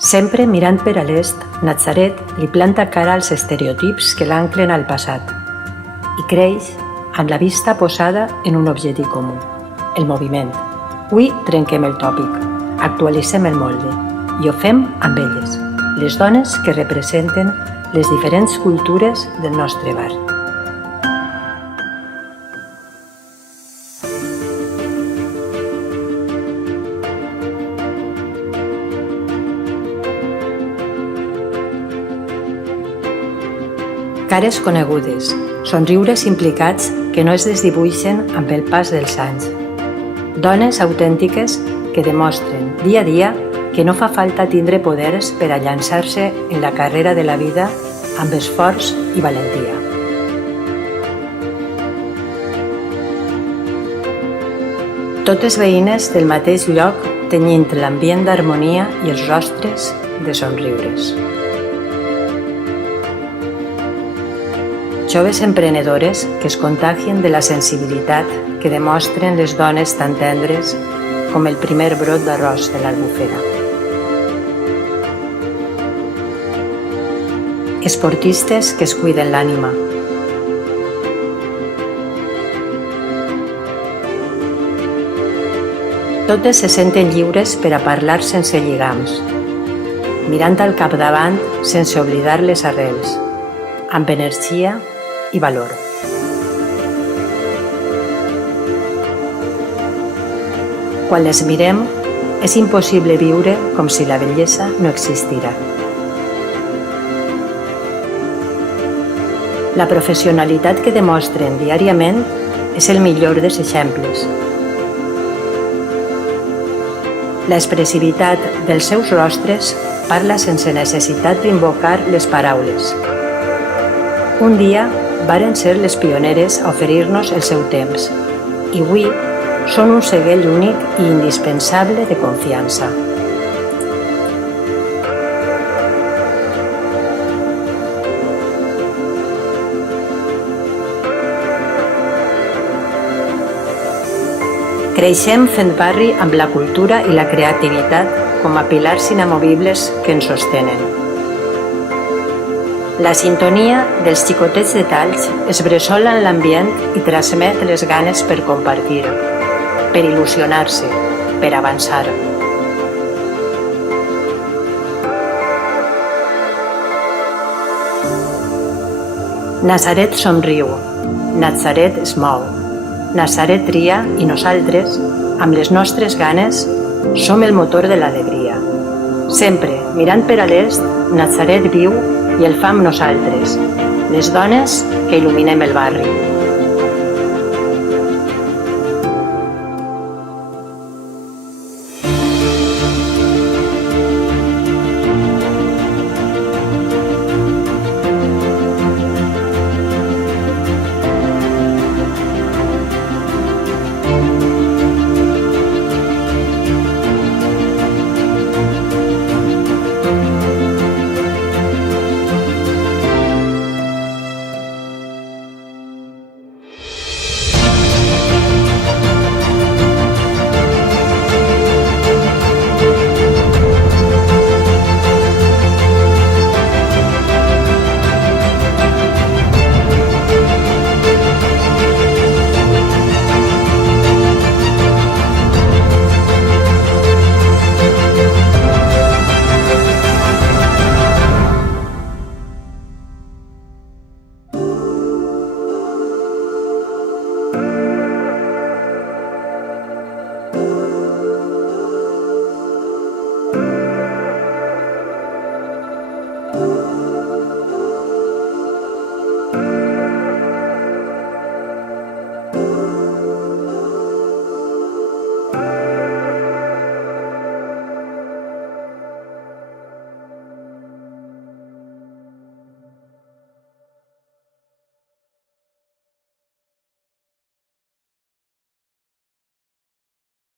Sempre mirant per a l'est, Natzaret li planta cara als estereotips que l'anclen al passat i creix amb la vista posada en un objectiu comú, el moviment. Avui trenquem el tòpic, actualitzem el molde i ho fem amb elles, les dones que representen les diferents cultures del nostre barri. Cares conegudes, somriures implicats que no es desdibuixen amb el pas dels anys. Dones autèntiques que demostren dia a dia que no fa falta tindre poders per a llançar-se en la carrera de la vida amb esforç i valentia. Totes veïnes del mateix lloc tenyint l'ambient d'harmonia i els rostres de somriures. Joves emprenedores que es contagien de la sensibilitat que demostren les dones tan tendres com el primer brot d'arròs de l'Albufera. Esportistes que es cuiden l'ànima. Totes se senten lliures per a parlar sense lligams, mirant al capdavant sense oblidar les arrels, amb energia i valor. Quan les mirem, és impossible viure com si la bellesa no existira. La professionalitat que demostren diàriament és el millor dels exemples. L'expressivitat dels seus rostres parla sense necessitat d'invocar les paraules. Un dia varen ser les pioneres a oferir-nos el seu temps i avui són un segell únic i indispensable de confiança. Creixem fent barri amb la cultura i la creativitat com a pilars inamovibles que ens sostenen. La sintonia dels xicotets detalls esbressola en l'ambient i transmet les ganes per compartir, per il·lusionar-se, per avançar. Natzaret somriu, Natzaret es mou, Natzaret tria i nosaltres, amb les nostres ganes, som el motor de l'alegria. Sempre, mirant per a l'est, Natzaret viu i el fa amb nosaltres, les dones que il·luminem el barri.